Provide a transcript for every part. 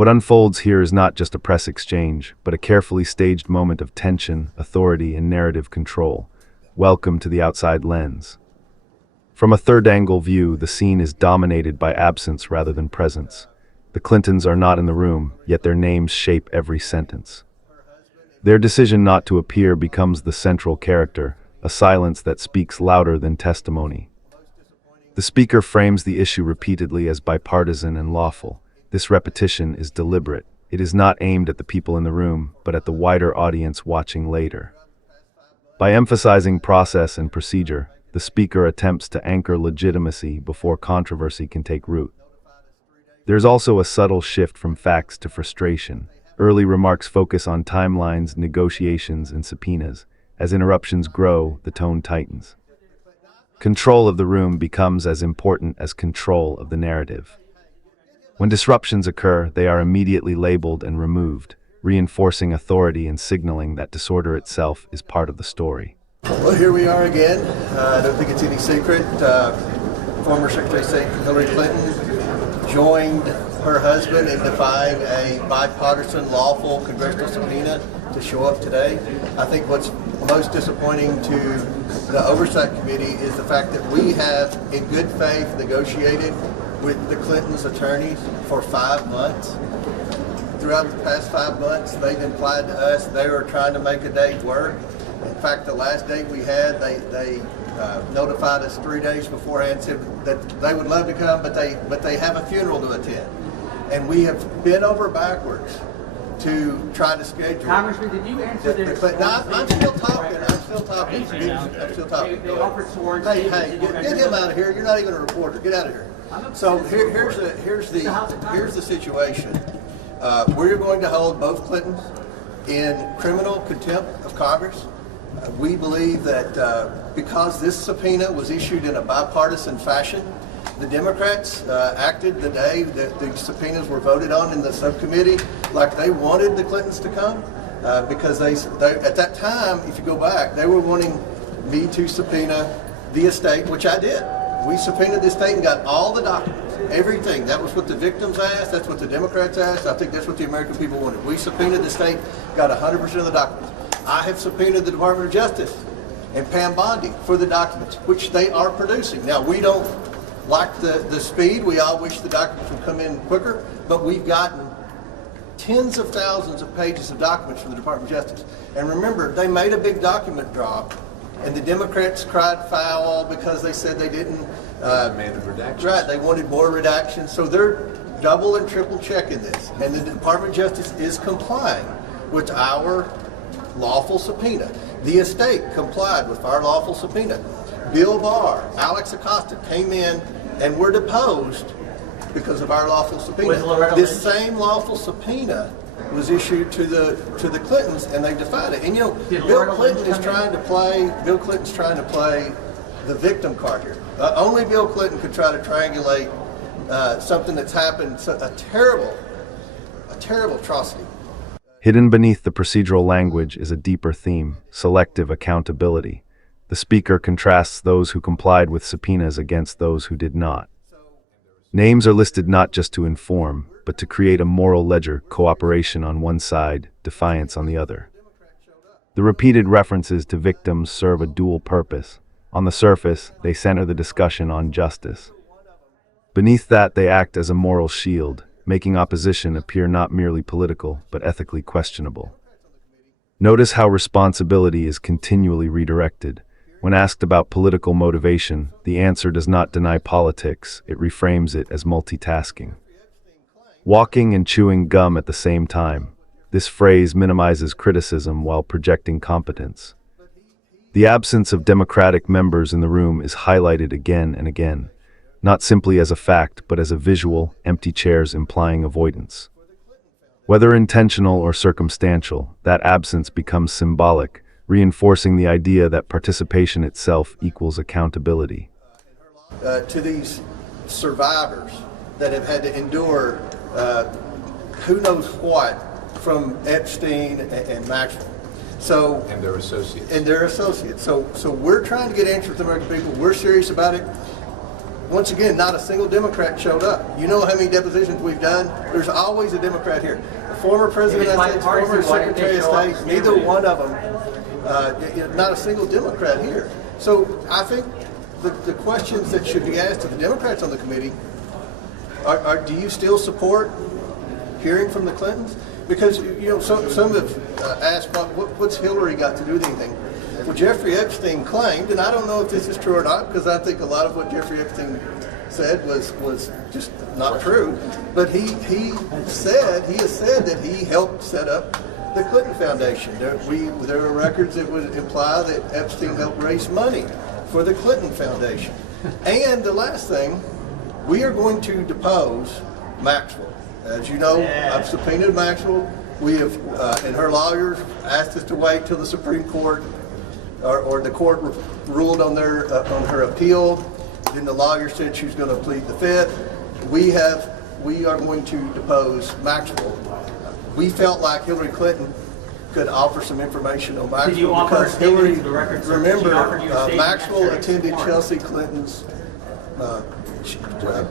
What unfolds here is not just a press exchange, but a carefully staged moment of tension, authority, and narrative control. Welcome to the outside lens. From a third-angle view, the scene is dominated by absence rather than presence. The Clintons are not in the room, yet their names shape every sentence. Their decision not to appear becomes the central character, a silence that speaks louder than testimony. The speaker frames the issue repeatedly as bipartisan and lawful. This repetition is deliberate. It is not aimed at the people in the room, but at the wider audience watching later. By emphasizing process and procedure, the speaker attempts to anchor legitimacy before controversy can take root. There's also a subtle shift from facts to frustration. Early remarks focus on timelines, negotiations, and subpoenas. As interruptions grow, the tone tightens. Control of the room becomes as important as control of the narrative. When disruptions occur, they are immediately labeled and removed, reinforcing authority and signaling that disorder itself is part of the story. Well, here we are again. I don't think it's any secret. Former Secretary of State Hillary Clinton joined her husband in defying a bipartisan lawful congressional subpoena to show up today. I think what's most disappointing to the Oversight Committee is the fact that we have, in good faith, negotiated with the Clintons' attorneys for 5 months. Throughout the past 5 months, they've implied to us they were trying to make a date work. In fact, the last date we had, they notified us 3 days beforehand, said that they would love to come, but they have a funeral to attend. And we have bent over backwards to try to schedule. Congressman, did you answer I'm still talking. I'm still talking. Hey, get him out of here. You're not even a reporter. Get out of here. So here's the situation. We're going to hold both Clintons in criminal contempt of Congress. We believe that because this subpoena was issued in a bipartisan fashion, the Democrats acted the day that the subpoenas were voted on in the subcommittee like they wanted the Clintons to come because they at that time, if you go back, they were wanting me to subpoena the estate, which I did. We subpoenaed the estate and got all the documents, everything. That was what the victims asked. That's what the Democrats asked. I think that's what the American people wanted. We subpoenaed the estate, got 100% of the documents. I have subpoenaed the Department of Justice and Pam Bondi for the documents, which they are producing. Now, we don't like the speed. We all wish the documents would come in quicker, but we've gotten tens of thousands of pages of documents from the Department of Justice. And remember, they made a big document drop, and the Democrats cried foul because they said they didn't. Demanded redactions. Right, they wanted more redactions. So they're double and triple checking this. And the Department of Justice is complying with our lawful subpoena. The estate complied with our lawful subpoena. Bill Barr, Alex Acosta came in and were deposed because of our lawful subpoena. This same lawful subpoena was issued to the Clintons, and they defied it. And you know, Bill Clinton's trying to play the victim card here. Only Bill Clinton could try to triangulate something that's happened, a terrible atrocity. Hidden beneath the procedural language is a deeper theme: selective accountability. The speaker contrasts those who complied with subpoenas against those who did not. Names are listed not just to inform, but to create a moral ledger: cooperation on one side, defiance on the other. The repeated references to victims serve a dual purpose. On the surface, they center the discussion on justice. Beneath that, they act as a moral shield, making opposition appear not merely political, but ethically questionable. Notice how responsibility is continually redirected. When asked about political motivation, the answer does not deny politics, it reframes it as multitasking. Walking and chewing gum at the same time. This phrase minimizes criticism while projecting competence. The absence of Democratic members in the room is highlighted again and again, not simply as a fact, but as a visual, empty chairs implying avoidance. Whether intentional or circumstantial, that absence becomes symbolic, reinforcing the idea that participation itself equals accountability. To these survivors that have had to endure who knows what from Epstein and Maxwell. And their associates. So we're trying to get answers to the American people. We're serious about it. once again, not a single Democrat showed up. You know how many depositions we've done? There's always a Democrat here. The former President of the United States, former Secretary of State, neither one of them, not a single Democrat here. So I think the questions that should be asked to the Democrats on the committee are do you still support hearing from the Clintons? Because some have asked, what's Hillary got to do with anything? Well, Jeffrey Epstein claimed, and I don't know if this is true or not, because I think a lot of what Jeffrey Epstein said was just not true. But he has said that he helped set up the Clinton Foundation. There are records that would imply that Epstein helped raise money for the Clinton Foundation. And the last thing, we are going to depose Maxwell. As you know, I've subpoenaed Maxwell. We have, and her lawyers asked us to wait till the Supreme Court or the court ruled on her appeal. Then the lawyer said she was going to plead the fifth. We are going to depose Maxwell. We felt like Hillary Clinton could offer some information on Maxwell. Did you offer because Hillary, to the record? remember, Maxwell attended Chelsea Clinton's.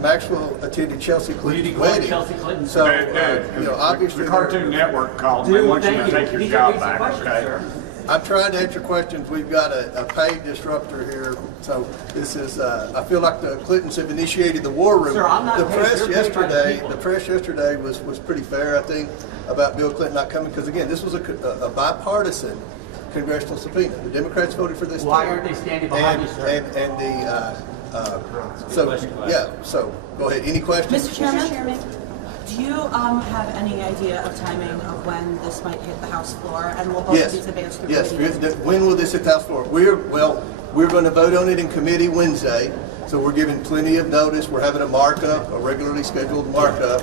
Maxwell attended Chelsea Clinton's wedding. So, obviously, the Cartoon Network called. They want you to take your job back, okay? I'm trying to answer questions. We've got a paid disruptor here, so this is. I feel like the Clintons have initiated the war room. Sir, I'm not the paid. press You're paid yesterday. by the The press yesterday was pretty fair, I think, about Bill Clinton not coming because again, this was a bipartisan congressional subpoena. The Democrats voted for this. Why aren't they standing behind you, sir? And the. So go ahead. Any questions? Mr. Chairman, do you have any idea of timing of when this might hit the House floor, and will both of these advance through Yes. committee? When will this hit the House floor? We're going to vote on it in committee Wednesday, so we're giving plenty of notice. We're having a markup, a regularly scheduled markup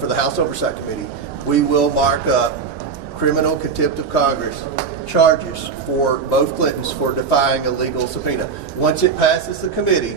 for the House Oversight Committee. We will mark up criminal contempt of Congress charges for both Clintons for defying a legal subpoena. Once it passes the committee,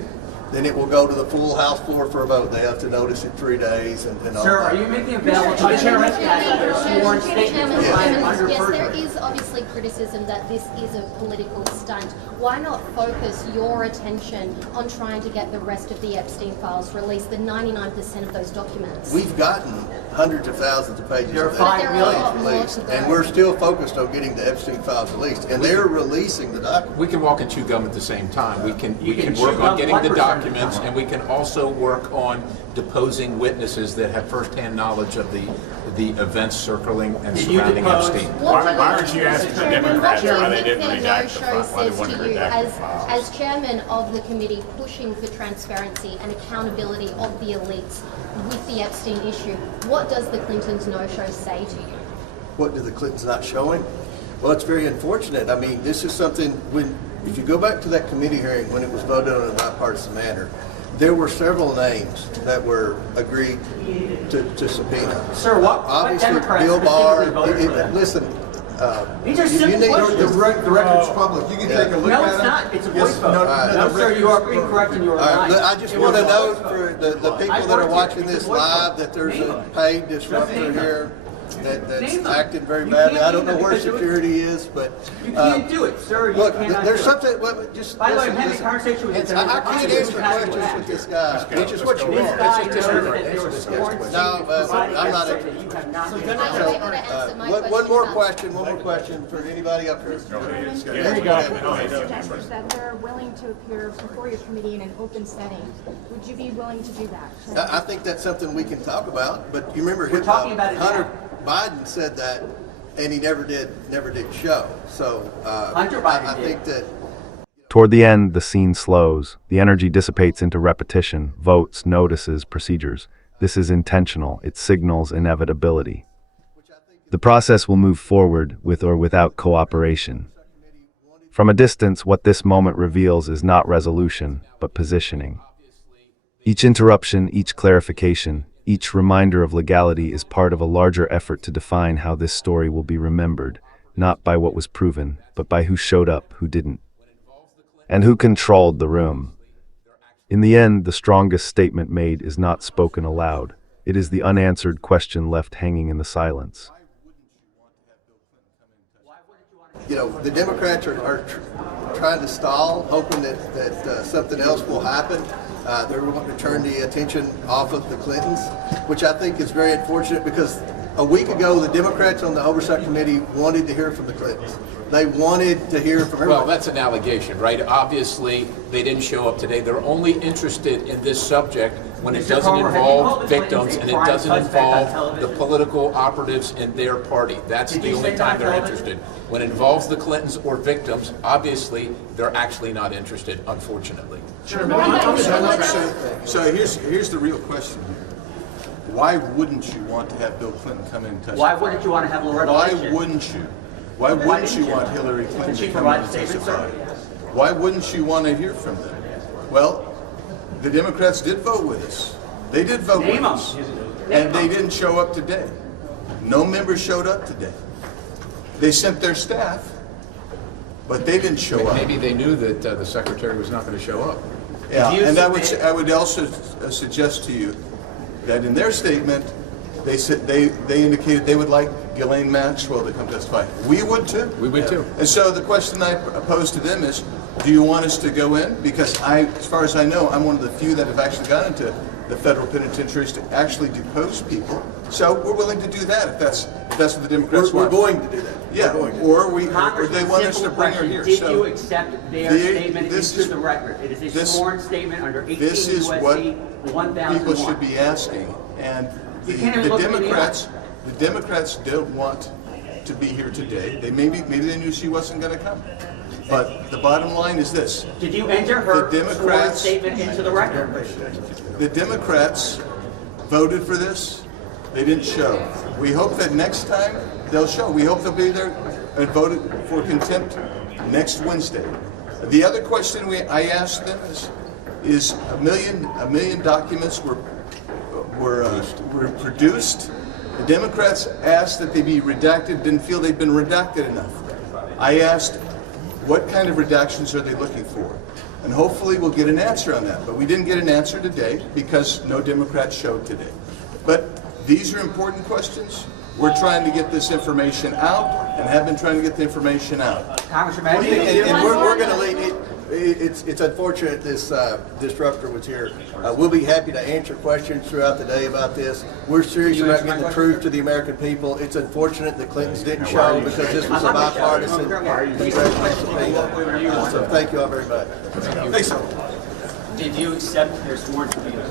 then it will go to the full House floor for a vote. They have to notice it 3 days and all Sir, that. are you making available to the chairman their sworn statements? Yes, there is obviously criticism that this is a political stunt. Why not focus your attention on trying to get the rest of the Epstein files released, the 99% of those documents? We've gotten hundreds of thousands of pages There are of 5 Epstein million. files released, and we're still focused on getting the Epstein files released, and they're releasing the documents. We can walk and chew gum at the same time. We can chew work gum on getting the 1% documents, and we can also work on deposing witnesses that have firsthand knowledge of the events circling and Did you surrounding depose- Epstein. Why aren't you asking the Democrats why they didn't redact the no-show file, why they says wouldn't to you, redact the files? as chairman of the committee pushing for transparency and accountability of the elites with the Epstein issue, what does the Clintons no-show say to you? What do the Clintons not showing? Well, it's very unfortunate. I mean, this is something, if you go back to that committee hearing when it was voted on in a bipartisan manner, there were several names that were agreed to subpoena. Sir, what Obviously, Democrats Bill Barr, specifically voted for that? listen, These are you simple need questions. to- The record's public. You can take a look No, at it. it's not. It's a voice Yes, vote. No, sir, you are incorrect and you are All right, lying. I just It want to was a note voice for vote. the people I that are worked watching here. this It's a voice live vote. that there's Name a them. paid disruptor Name them. here that's Name them. acting very You badly. can't I don't know name them where because security is, but You can't do it, sir. You look, cannot there's do it. something. Just By the way, I'm listen, having a listen. conversation with you. I can't answer questions with this guy, which is what you This want. guy knows that there were sworn No, statements provided I'm not. that you have not been I'm followed. able to answer my One more question. question. One more question for anybody up here. There you go. Suggestions that they're willing to appear before your committee in an open setting. Would you be willing to do that? I think that's something we can talk about. But you remember, We're talking about it Hunter Biden said that, and he never did show. So Hunter Biden I did. think that. Toward the end, the scene slows. The energy dissipates into repetition, votes, notices, procedures. This is intentional. It signals inevitability. The process will move forward with or without cooperation. From a distance, what this moment reveals is not resolution, but positioning. Each interruption, each clarification, each reminder of legality is part of a larger effort to define how this story will be remembered, not by what was proven, but by who showed up, who didn't, and who controlled the room. In the end, the strongest statement made is not spoken aloud. It is the unanswered question left hanging in the silence. The Democrats are trying to stall, hoping that something else will happen. They're wanting to turn the attention off of the Clintons, which I think is very unfortunate because a week ago the Democrats on the Oversight Committee wanted to hear from the Clintons. They wanted to hear from everybody. Well, that's an allegation, right? Obviously, they didn't show up today. They're only interested in this subject when it doesn't involve victims and it doesn't involve the political operatives in their party. That's the only time they're interested. When it involves the Clintons or victims, obviously, they're actually not interested, unfortunately. So here's the real question here. Why wouldn't you want to have Bill Clinton come in and testify? Why wouldn't you want to have Loretta Why Lynch in? wouldn't you? Why wouldn't you want Hillary Clinton to come in and testify? Why wouldn't you want to hear from them? Well, the Democrats did vote with us. They did vote with us. And they didn't show up today. No members showed up today. They sent their staff, but they didn't show up. Maybe they knew that the secretary was not going to show up. Yeah, and I would also suggest to you that in their statement, they said they indicated they would like Ghislaine Maxwell to come testify. We would too. We would too. And so the question I pose to them is, do you want us to go in? Because as far as I know, I'm one of the few that have actually gone into the federal penitentiaries to actually depose people. So we're willing to do that if that's what the Democrats We're want. going to do that. Yeah, or they want us to bring her here. Did So you accept their statement into the record? It is a sworn statement under 18 This is what USC 1001. people should be asking, and the can't even look at me in the Democrats don't want to be here today. Maybe they knew she wasn't going to come, but the bottom line is this: Did you enter her The sworn Democrats- statement into the record? the Democrats voted for this. They didn't show. We hope that next time they'll show. We hope they'll be there and vote for contempt next Wednesday. The other question I asked them is a million documents were produced. The Democrats asked that they be redacted, didn't feel they'd been redacted enough. I asked, what kind of redactions are they looking for? And hopefully we'll get an answer on that. But we didn't get an answer today because no Democrats showed today. But these are important questions. We're trying to get this information out and have been trying to get the information out. Congressman, And we're going to leave it. It's unfortunate this disruptor was here. We'll be happy to answer questions throughout the day about this. We're serious about getting the truth to the American people. It's unfortunate the Clintons didn't show because this was a bipartisan congressional subpoena. So thank you all very much. Did you accept their sworn subpoena?